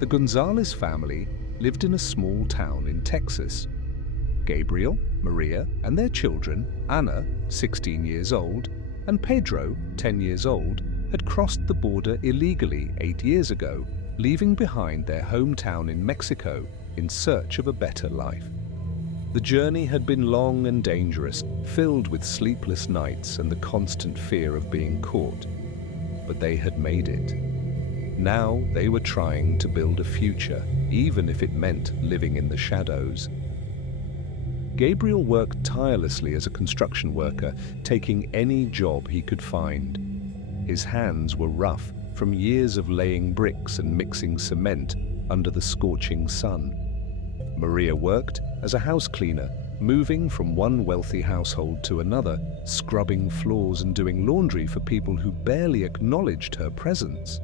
The Gonzalez family lived in a small town in Texas. Gabriel, Maria, and their children, Ana, 16 years old, and Pedro, 10 years old, had crossed the border illegally 8 years ago, leaving behind their hometown in Mexico in search of a better life. The journey had been long and dangerous, filled with sleepless nights and the constant fear of being caught. But they had made it. Now they were trying to build a future, even if it meant living in the shadows. Gabriel worked tirelessly as a construction worker, taking any job he could find. His hands were rough from years of laying bricks and mixing cement under the scorching sun. Maria worked as a house cleaner, moving from one wealthy household to another, scrubbing floors and doing laundry for people who barely acknowledged her presence.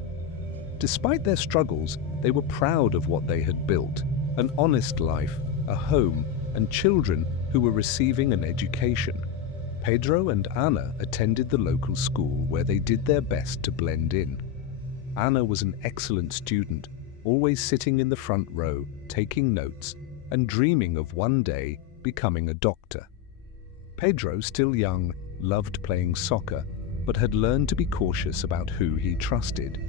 Despite their struggles, they were proud of what they had built: an honest life, a home, and children who were receiving an education. Pedro and Ana attended the local school where they did their best to blend in. Ana was an excellent student, always sitting in the front row, taking notes, and dreaming of one day becoming a doctor. Pedro, still young, loved playing soccer, but had learned to be cautious about who he trusted.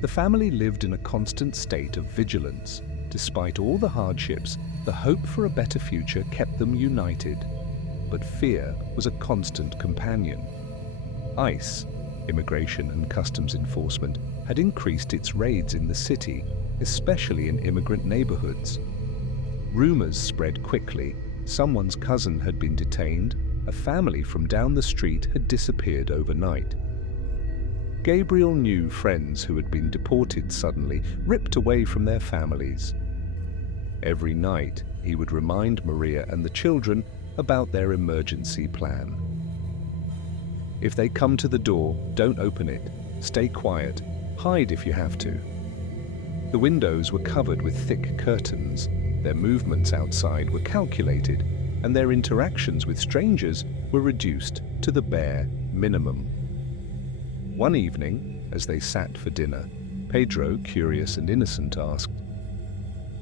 The family lived in a constant state of vigilance. Despite all the hardships, the hope for a better future kept them united. But fear was a constant companion. ICE, Immigration and Customs Enforcement, had increased its raids in the city, especially in immigrant neighborhoods. Rumors spread quickly. Someone's cousin had been detained. A family from down the street had disappeared overnight. Gabriel knew friends who had been deported suddenly, ripped away from their families. Every night, he would remind Maria and the children about their emergency plan. If they come to the door, don't open it. Stay quiet. Hide if you have to. The windows were covered with thick curtains. Their movements outside were calculated, and their interactions with strangers were reduced to the bare minimum. One evening, as they sat for dinner, Pedro, curious and innocent, asked,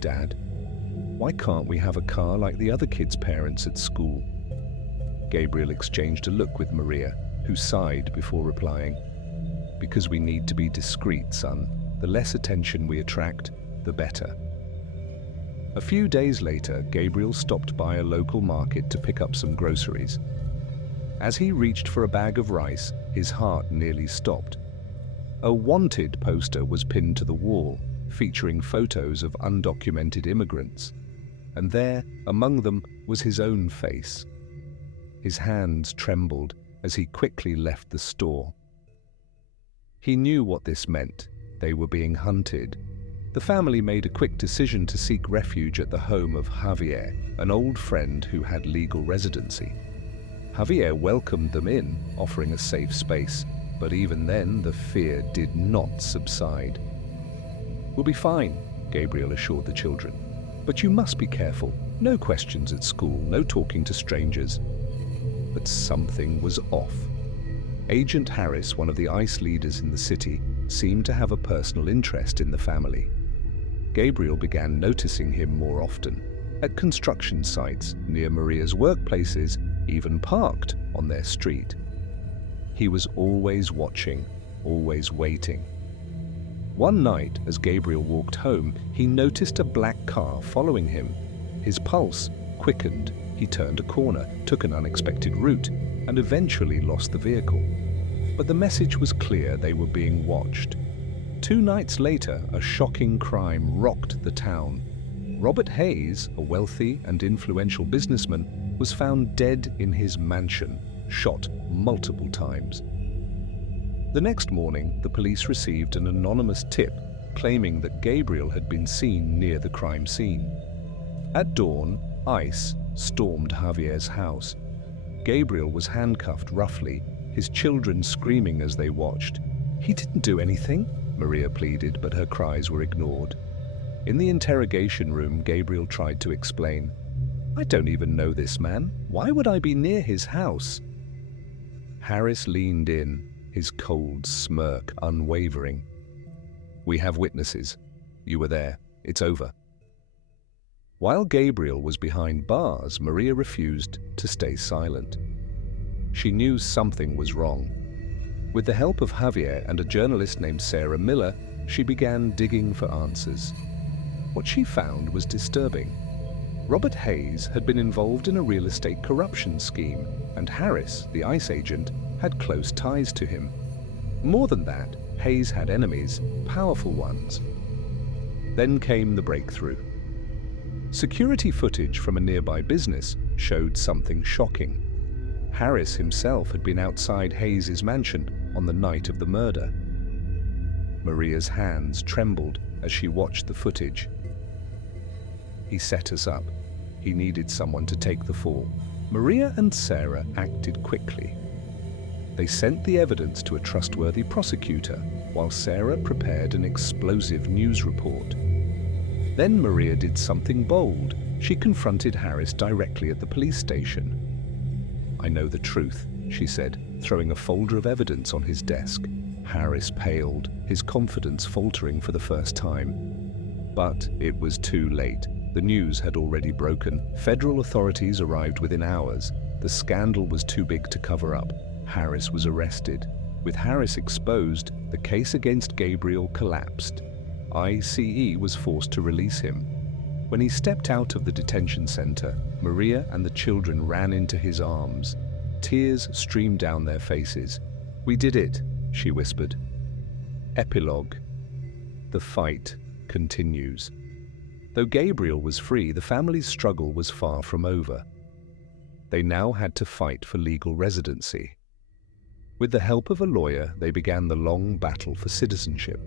"Dad, why can't we have a car like the other kids' parents at school?" Gabriel exchanged a look with Maria, who sighed before replying, "Because we need to be discreet, son. The less attention we attract, the better." A few days later, Gabriel stopped by a local market to pick up some groceries. As he reached for a bag of rice, his heart nearly stopped. A wanted poster was pinned to the wall, featuring photos of undocumented immigrants. And there, among them, was his own face. His hands trembled as he quickly left the store. He knew what this meant. They were being hunted. The family made a quick decision to seek refuge at the home of Javier, an old friend who had legal residency. Javier welcomed them in, offering a safe space, but even then the fear did not subside. "We'll be fine," Gabriel assured the children. "But you must be careful. No questions at school, no talking to strangers." But something was off. Agent Harris, one of the ICE leaders in the city, seemed to have a personal interest in the family. Gabriel began noticing him more often, at construction sites, near Maria's workplaces, even parked on their street. He was always watching, always waiting. One night, as Gabriel walked home, he noticed a black car following him. His pulse quickened. He turned a corner, took an unexpected route, and eventually lost the vehicle. But the message was clear: they were being watched. 2 nights later, a shocking crime rocked the town. Robert Hayes, a wealthy and influential businessman, was found dead in his mansion, shot multiple times. The next morning, the police received an anonymous tip claiming that Gabriel had been seen near the crime scene. At dawn, ICE stormed Javier's house. Gabriel was handcuffed roughly, his children screaming as they watched. "He didn't do anything," Maria pleaded, but her cries were ignored. In the interrogation room, Gabriel tried to explain, "I don't even know this man. Why would I be near his house?" Harris leaned in, his cold smirk unwavering. "We have witnesses. You were there. It's over." While Gabriel was behind bars, Maria refused to stay silent. She knew something was wrong. With the help of Javier and a journalist named Sarah Miller, she began digging for answers. What she found was disturbing. Robert Hayes had been involved in a real estate corruption scheme, and Harris, the ICE agent, had close ties to him. More than that, Hayes had enemies, powerful ones. Then came the breakthrough. Security footage from a nearby business showed something shocking. Harris himself had been outside Hayes's mansion on the night of the murder. Maria's hands trembled as she watched the footage. He set us up. He needed someone to take the fall. Maria and Sarah acted quickly. They sent the evidence to a trustworthy prosecutor, while Sarah prepared an explosive news report. Then Maria did something bold. She confronted Harris directly at the police station. "I know the truth," she said, throwing a folder of evidence on his desk. Harris paled, his confidence faltering for the first time. But it was too late. The news had already broken. Federal authorities arrived within hours. The scandal was too big to cover up. Harris was arrested. With Harris exposed, the case against Gabriel collapsed. ICE was forced to release him. When he stepped out of the detention center, Maria and the children ran into his arms. Tears streamed down their faces. "We did it," she whispered. Epilogue. The fight continues. Though Gabriel was free, the family's struggle was far from over. They now had to fight for legal residency. With the help of a lawyer, they began the long battle for citizenship,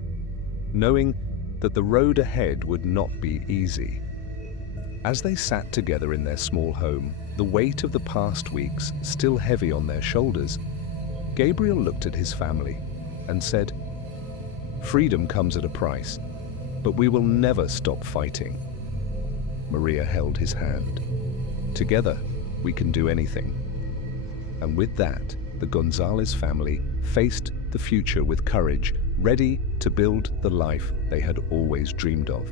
knowing that the road ahead would not be easy. As they sat together in their small home, the weight of the past weeks still heavy on their shoulders, Gabriel looked at his family and said, "Freedom comes at a price, but we will never stop fighting." Maria held his hand. "Together, we can do anything." And with that, the Gonzalez family faced the future with courage, ready to build the life they had always dreamed of.